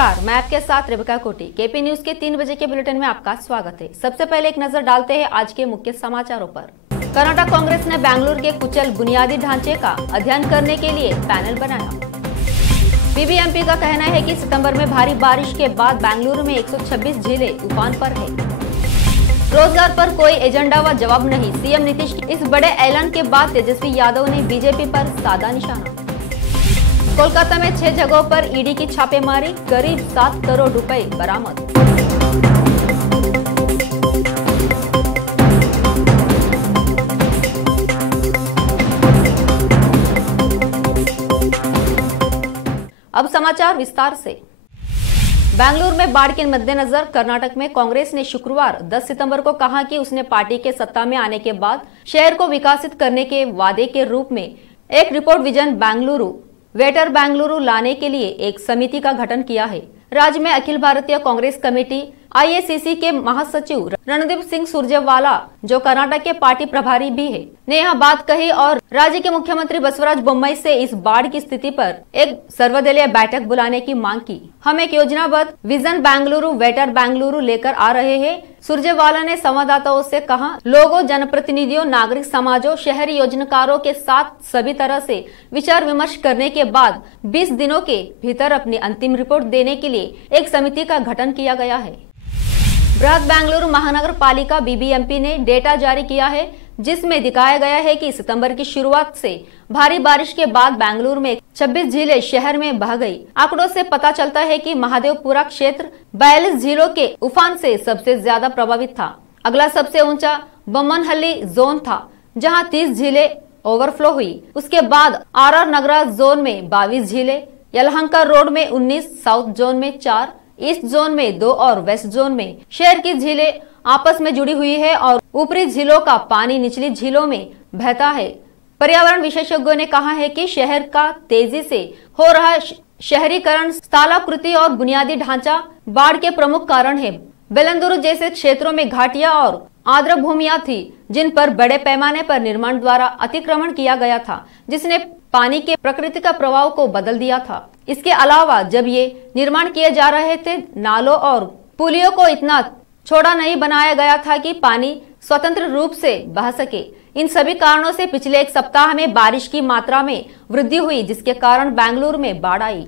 नमस्कार, मैं आपके साथ रेबिका कोटी। केपी न्यूज के 3 बजे के बुलेटिन में आपका स्वागत है। सबसे पहले एक नजर डालते हैं आज के मुख्य समाचारों पर। कर्नाटक कांग्रेस ने बेंगलुरु के कुचल बुनियादी ढांचे का अध्ययन करने के लिए पैनल बनाया। बीबीएमपी का कहना है कि सितंबर में भारी बारिश के बाद बेंगलुरु में 126 झीलें उफान पर है। रोजगार पर कोई एजेंडा व जवाब नहीं, सीएम नीतीश के इस बड़े ऐलान के बाद तेजस्वी यादव ने बीजेपी पर साधा निशाना। कोलकाता में 6 जगहों पर ईडी की छापेमारी, करीब 7 करोड़ रुपए बरामद। अब समाचार विस्तार से। बेंगलुरु में बाढ़ के मद्देनजर कर्नाटक में कांग्रेस ने शुक्रवार 10 सितंबर को कहा कि उसने पार्टी के सत्ता में आने के बाद शहर को विकसित करने के वादे के रूप में एक report vision Bengaluru waiter Bengaluru लाने के लिए एक समिति का गठन किया है। राज्य में अखिल भारतीय कांग्रेस कमेटी आईएसीसी के महासचिव रणदीप सिंह सुरजेवाला, जो कर्नाटक के पार्टी प्रभारी भी है, ने यह बात कही और राज्य के मुख्यमंत्री बसवराज बोम्मई से इस बाढ़ की स्थिति पर एक सर्वदलीय बैठक बुलाने की मांग की। हम एक योजनाबद्ध विजन बेंगलुरु वेटर बेंगलुरु लेकर आ रहे हैं, सुरजेवाला ने संवाददाताओं से कहा। लोगों, जनप्रतिनिधियों, नागरिक समाजों, शहरी योजनाकारों के साथ सभी तरह से विचार विमर्श करने के बाद 20 दिनों के भीतर अपनी अंतिम रिपोर्ट देने के लिए एक समिति का गठन किया गया है। बृहद बेंगलुरु महानगर पालिका बीबीएमपी ने डेटा जारी किया है, जिसमें दिखाया गया है कि सितंबर की शुरुआत से भारी बारिश के बाद बेंगलुरु में 26 झीलें शहर में बह गई। आंकड़ों से पता चलता है कि महादेवपुरा क्षेत्र 42 झीलों के उफान से सबसे ज्यादा प्रभावित था। अगला सबसे ऊंचा बम्मनहल्ली जोन था, जहां 30 झीलें ओवरफ्लो हुई। उसके बाद आरआर नगरा जोन में 22 झीलें, यलहंका रोड में 19, साउथ जोन में 4, ईस्ट जोन में 2 और वेस्ट जोन में शहर की झीलें आपस में जुड़ी हुई है और ऊपरी झीलों का पानी निचली झीलों में बहता है। पर्यावरण विशेषज्ञों ने कहा है कि शहर का तेजी से हो रहा शहरीकरण, स्थलाकृति और बुनियादी ढांचा बाढ़ के प्रमुख कारण है। बेलंदुरु जैसे क्षेत्रों में घाटियां और आर्द्र भूमियां थी, जिन पर बड़े पैमाने पर निर्माण द्वारा अतिक्रमण किया गया था, जिसने पानी के प्रकृति का प्रवाह को बदल दिया था। इसके अलावा जब ये निर्माण किए जा रहे थे, नालों और पुलियों को इतना चौड़ा नहीं बनाया गया था कि पानी स्वतंत्र रूप से बह सके। इन सभी कारणों से पिछले एक सप्ताह में बारिश की मात्रा में वृद्धि हुई, जिसके कारण बेंगलुरु में बाढ़ आई।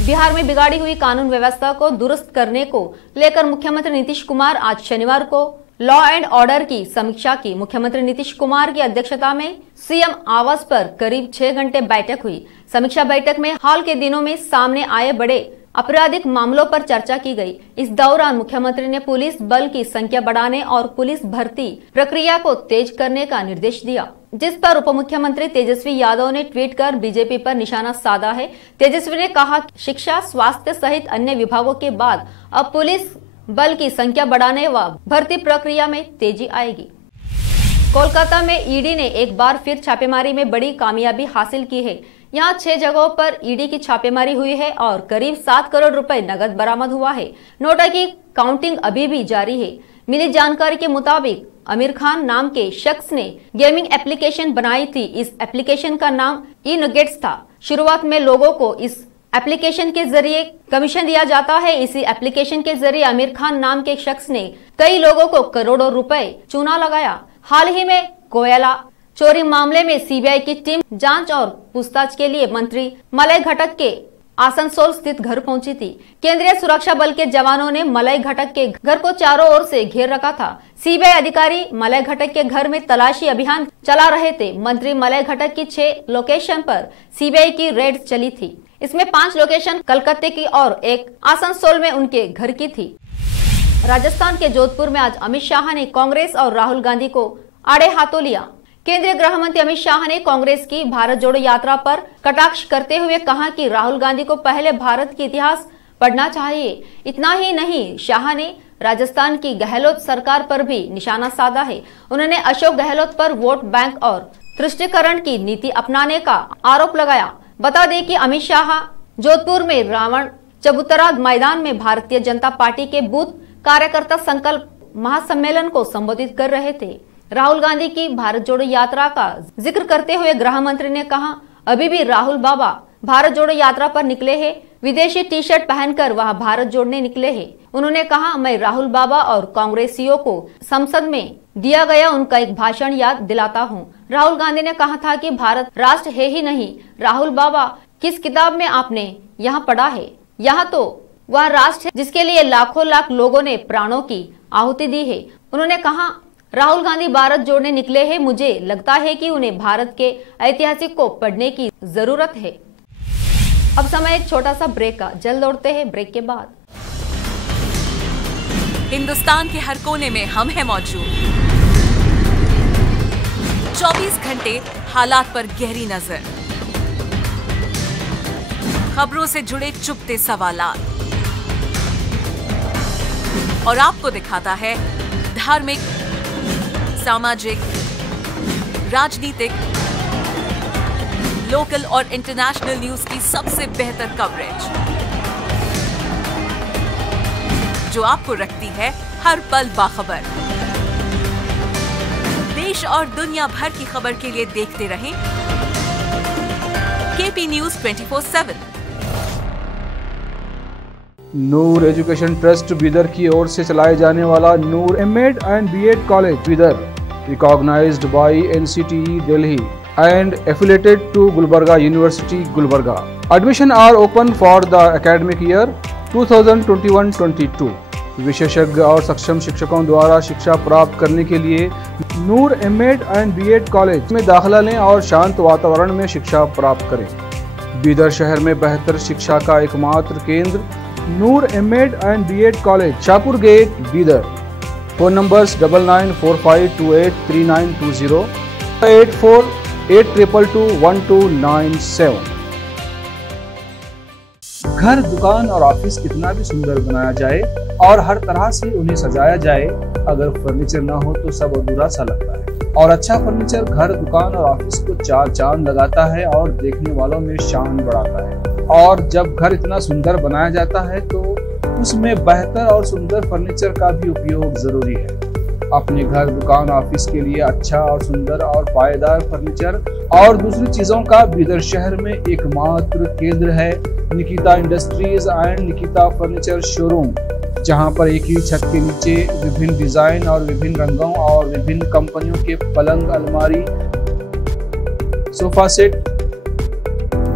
बिहार में बिगाड़ी हुई कानून व्यवस्था को दुरुस्त करने को लेकर मुख्यमंत्री नीतीश कुमार आज शनिवार को लॉ एंड ऑर्डर की समीक्षा की। मुख्यमंत्री नीतीश कुमार की अध्यक्षता में सीएम आवास पर करीब 6 घंटे बैठक हुई। समीक्षा बैठक में हाल के दिनों में सामने आए बड़े आपराधिक मामलों पर चर्चा की गई। इस दौरान मुख्यमंत्री ने पुलिस बल की संख्या बढ़ाने और पुलिस भर्ती प्रक्रिया को तेज करने का निर्देश दिया, जिस पर उप मुख्यमंत्री तेजस्वी यादव ने ट्वीट कर बीजेपी पर निशाना साधा है। तेजस्वी ने कहा, शिक्षा, स्वास्थ्य सहित अन्य विभागों के बाद अब पुलिस बल की संख्या बढ़ाने व भर्ती प्रक्रिया में तेजी आएगी। कोलकाता में ईडी ने एक बार फिर छापेमारी में बड़ी कामयाबी हासिल की है। यहाँ 6 जगहों पर ईडी की छापेमारी हुई है और करीब 7 करोड़ रुपए नकद बरामद हुआ है। नोटों की काउंटिंग अभी भी जारी है। मिली जानकारी के मुताबिक आमिर खान नाम के शख्स ने गेमिंग एप्लीकेशन बनाई थी। इस एप्लीकेशन का नाम ई नगेट्स था। शुरुआत में लोगों को इस एप्लीकेशन के जरिए कमीशन दिया जाता है। इसी एप्लीकेशन के जरिए आमिर खान नाम के शख्स ने कई लोगों को करोड़ों रुपए चूना लगाया। हाल ही में कोयला चोरी मामले में सीबीआई की टीम जांच और पूछताछ के लिए मंत्री मलय घटक के आसनसोल स्थित घर पहुंची थी। केंद्रीय सुरक्षा बल के जवानों ने मलय घटक के घर को चारों ओर से घेर रखा था। सीबीआई अधिकारी मलय घटक के घर में तलाशी अभियान चला रहे थे। मंत्री मलय घटक की 6 लोकेशन पर सीबीआई की रेड चली थी। इसमें 5 लोकेशन कलकत्ते की और एक आसनसोल में उनके घर की थी। राजस्थान के जोधपुर में आज अमित शाह ने कांग्रेस और राहुल गांधी को आड़े हाथों लिया। केंद्रीय गृह मंत्री अमित शाह ने कांग्रेस की भारत जोड़ो यात्रा पर कटाक्ष करते हुए कहा कि राहुल गांधी को पहले भारत की इतिहास पढ़ना चाहिए। इतना ही नहीं, शाह ने राजस्थान की गहलोत सरकार पर भी निशाना साधा है। उन्होंने अशोक गहलोत पर वोट बैंक और तुष्टीकरण की नीति अपनाने का आरोप लगाया। बता दें कि अमित शाह जोधपुर में रावण चबूतरा मैदान में भारतीय जनता पार्टी के बूथ कार्यकर्ता संकल्प महासम्मेलन को संबोधित कर रहे थे। राहुल गांधी की भारत जोड़ो यात्रा का जिक्र करते हुए गृह मंत्री ने कहा, अभी भी राहुल बाबा भारत जोड़ो यात्रा पर निकले हैं। विदेशी टी शर्ट पहनकर वह भारत जोड़ने निकले हैं। उन्होंने कहा, मैं राहुल बाबा और कांग्रेसियों को संसद में दिया गया उनका एक भाषण याद दिलाता हूं। राहुल गांधी ने कहा था कि भारत राष्ट्र है ही नहीं। राहुल बाबा, किस किताब में आपने यहाँ पढ़ा है? यहाँ तो वह राष्ट्र है जिसके लिए लाखों लाख लोगों ने प्राणों की आहुति दी है। उन्होंने कहा, राहुल गांधी भारत जोड़ने निकले हैं। मुझे लगता है कि उन्हें भारत के ऐतिहासिक को पढ़ने की जरूरत है। अब समय एक छोटा सा ब्रेक का, जल्द लौटते हैं ब्रेक के बाद। हिंदुस्तान के हर कोने में हम हैं मौजूद। 24 घंटे हालात पर गहरी नजर, खबरों से जुड़े चुपते सवालात, और आपको दिखाता है धार्मिक, सामाजिक, राजनीतिक, लोकल और इंटरनेशनल न्यूज की सबसे बेहतर कवरेज, जो आपको रखती है हर पल बाखबर। देश और दुनिया भर की खबर के लिए देखते रहें KP news 24/7। Noor education trust Bidar की ओर से चलाए जाने वाला Noor MEd and BEd college Bidar, recognised by NCTE Delhi and affiliated to Gulbarga University, Gulbarga. Admission are open for the academic year 2021-22. विशेषज्ञ और सक्षम शिक्षकों द्वारा शिक्षा प्राप्त करने के लिए नूर एमएड एंड बीएड कॉलेज में दाखिला लें और शांत वातावरण में शिक्षा प्राप्त करें। बीदर शहर में बेहतर शिक्षा का एकमात्र केंद्र Noor MEd and BEd college, Shahpur gate, Bidar. Phone numbers 9945283920, 8482221297। घर, दुकान और ऑफिस कितना भी सुंदर बनाया जाए और हर तरह से उन्हें सजाया जाए, अगर फर्नीचर ना हो तो सब अधूरा सा लगता है। और अच्छा फर्नीचर घर, दुकान और ऑफिस को चार चांद लगाता है और देखने वालों में शान बढ़ाता है। और जब घर इतना सुंदर बनाया जाता है तो उसमें बेहतर और सुंदर फर्नीचर का भी उपयोग जरूरी है। अपने घर, दुकान, ऑफिस के लिए अच्छा और सुंदर और पायदार फर्नीचर और दूसरी चीजों का बीदर शहर में एकमात्र केंद्र है Nikita industries and Nikita furniture showroom, जहां पर एक ही छत के नीचे विभिन्न डिजाइन और विभिन्न रंगों और विभिन्न कंपनियों के पलंग, अलमारी, सोफा सेट,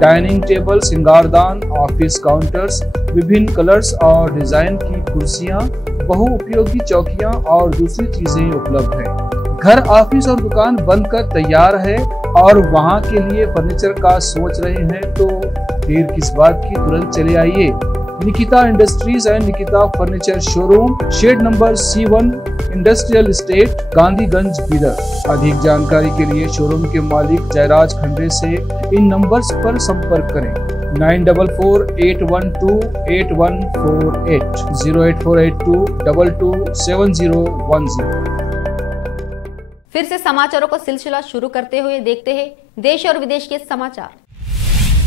डाइनिंग टेबल, सिंगारदान, ऑफिस काउंटर्स, विभिन्न कलर्स और डिजाइन की कुर्सियां, बहुउपयोगी चौकियां और दूसरी चीजें उपलब्ध हैं। घर, ऑफिस और दुकान बनकर तैयार है और वहां के लिए फर्नीचर का सोच रहे हैं तो देर किस बात की, तुरंत चले आइए। Nikita industries and Nikita furniture showroom, shed number C1, industrial estate, Gandhiganj, Bidar. अधिक जानकारी के लिए शोरूम के मालिक जयराज खंडे से इन नंबर्स पर संपर्क करें। 9448128148, 08482227010। फिर से समाचारों का सिलसिला शुरू करते हुए देखते हैं देश और विदेश के समाचार।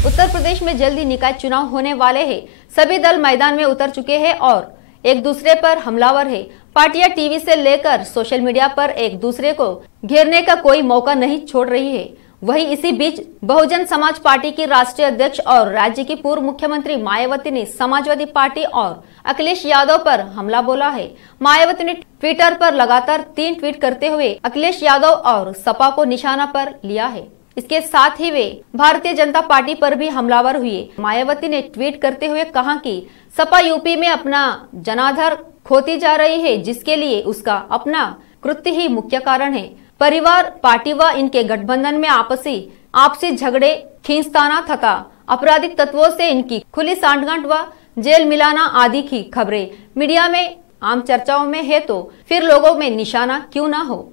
उत्तर प्रदेश में जल्दी निकाय चुनाव होने वाले हैं। सभी दल मैदान में उतर चुके हैं और एक दूसरे पर हमलावर है। पार्टियां टीवी से लेकर सोशल मीडिया पर एक दूसरे को घेरने का कोई मौका नहीं छोड़ रही है। वहीं इसी बीच बहुजन समाज पार्टी की राष्ट्रीय अध्यक्ष और राज्य की पूर्व मुख्यमंत्री मायावती ने समाजवादी पार्टी और अखिलेश यादव पर हमला बोला है। मायावती ने ट्विटर पर लगातार 3 ट्वीट करते हुए अखिलेश यादव और सपा को निशाना पर लिया है। इसके साथ ही वे भारतीय जनता पार्टी पर भी हमलावर हुए। मायावती ने ट्वीट करते हुए कहा कि सपा यूपी में अपना जनाधार खोती जा रही है, जिसके लिए उसका अपना कृत्य ही मुख्य कारण है। परिवार, पार्टी व इनके गठबंधन में आपसी झगड़े, खींचताना तथा आपराधिक तत्वों से इनकी खुली सांठगांठ व जेल मिलाना आदि की खबरें मीडिया में आम चर्चाओं में है, तो फिर लोगों में निशाना क्यों ना हो।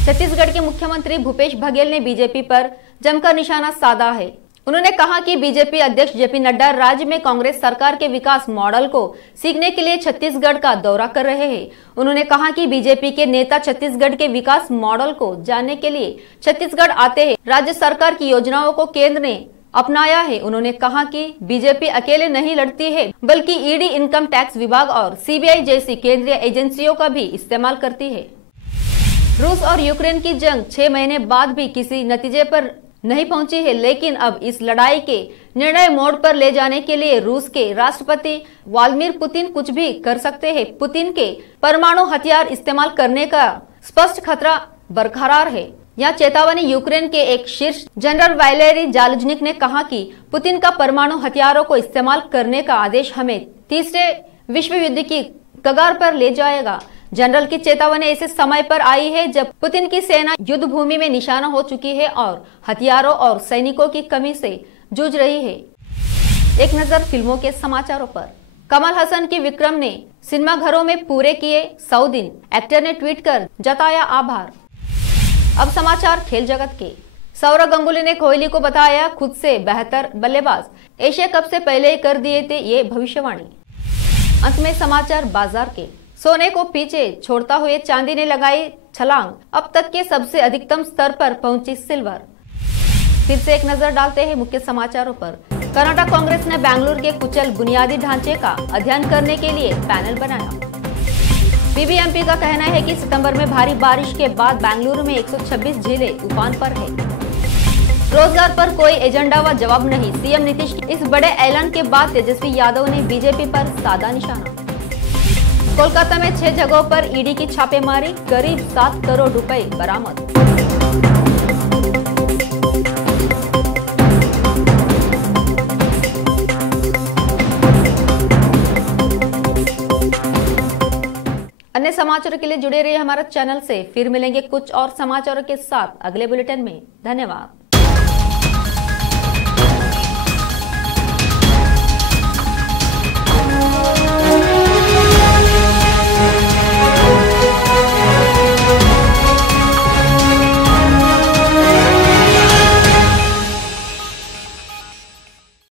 छत्तीसगढ़ के मुख्यमंत्री भूपेश बघेल ने बीजेपी पर जमकर निशाना साधा है। उन्होंने कहा कि बीजेपी अध्यक्ष जेपी नड्डा राज्य में कांग्रेस सरकार के विकास मॉडल को सीखने के लिए छत्तीसगढ़ का दौरा कर रहे हैं। उन्होंने कहा कि बीजेपी के नेता छत्तीसगढ़ के विकास मॉडल को जानने के लिए छत्तीसगढ़ आते हैं। राज्य सरकार की योजनाओं को केंद्र ने अपनाया है। उन्होंने कहा कि बीजेपी अकेले नहीं लड़ती है, बल्कि ईडी, इनकम टैक्स विभाग और सीबीआई जैसी केंद्रीय एजेंसियों का भी इस्तेमाल करती है। रूस और यूक्रेन की जंग 6 महीने बाद भी किसी नतीजे पर नहीं पहुंची है, लेकिन अब इस लड़ाई के निर्णय मोड़ पर ले जाने के लिए रूस के राष्ट्रपति व्लादिमीर पुतिन कुछ भी कर सकते हैं। पुतिन के परमाणु हथियार इस्तेमाल करने का स्पष्ट खतरा बरकरार है। यह चेतावनी यूक्रेन के एक शीर्ष जनरल वैलेरी ज़ालुझनी ने कहा कि पुतिन का परमाणु हथियारों को इस्तेमाल करने का आदेश हमें तीसरे विश्व युद्ध की कगार पर ले जाएगा। जनरल की चेतावनी ऐसे समय पर आई है जब पुतिन की सेना युद्ध भूमि में निशाना हो चुकी है और हथियारों और सैनिकों की कमी से जूझ रही है। एक नजर फिल्मों के समाचारों पर। कमल हसन की विक्रम ने सिनेमाघरों में पूरे किए 100 दिन, एक्टर ने ट्वीट कर जताया आभार। अब समाचार खेल जगत के। सौरव गांगुली ने कोहली को बताया खुद से बेहतर बल्लेबाज, एशिया कप से पहले ही कर दिए थे ये भविष्यवाणी। अंत में समाचार बाजार के। सोने को पीछे छोड़ता हुए चांदी ने लगाई छलांग, अब तक के सबसे अधिकतम स्तर पर पहुंची सिल्वर। फिर से एक नजर डालते हैं मुख्य समाचारों पर। कर्नाटक कांग्रेस ने बेंगलुरु के कुचल बुनियादी ढांचे का अध्ययन करने के लिए पैनल बनाया। बीबीएमपी का कहना है कि सितंबर में भारी बारिश के बाद बेंगलुरु में 126 झीलें उफान पर है। रोजगार पर कोई एजेंडा व जवाब नहीं, सीएम नीतीश के इस बड़े ऐलान के बाद तेजस्वी यादव ने बीजेपी पर साधा निशाना। कोलकाता में 6 जगहों पर ईडी की छापेमारी, करीब 7 करोड़ रुपए बरामद। अन्य समाचारों के लिए जुड़े रहिए हमारे चैनल से। फिर मिलेंगे कुछ और समाचारों के साथ अगले बुलेटिन में। धन्यवाद।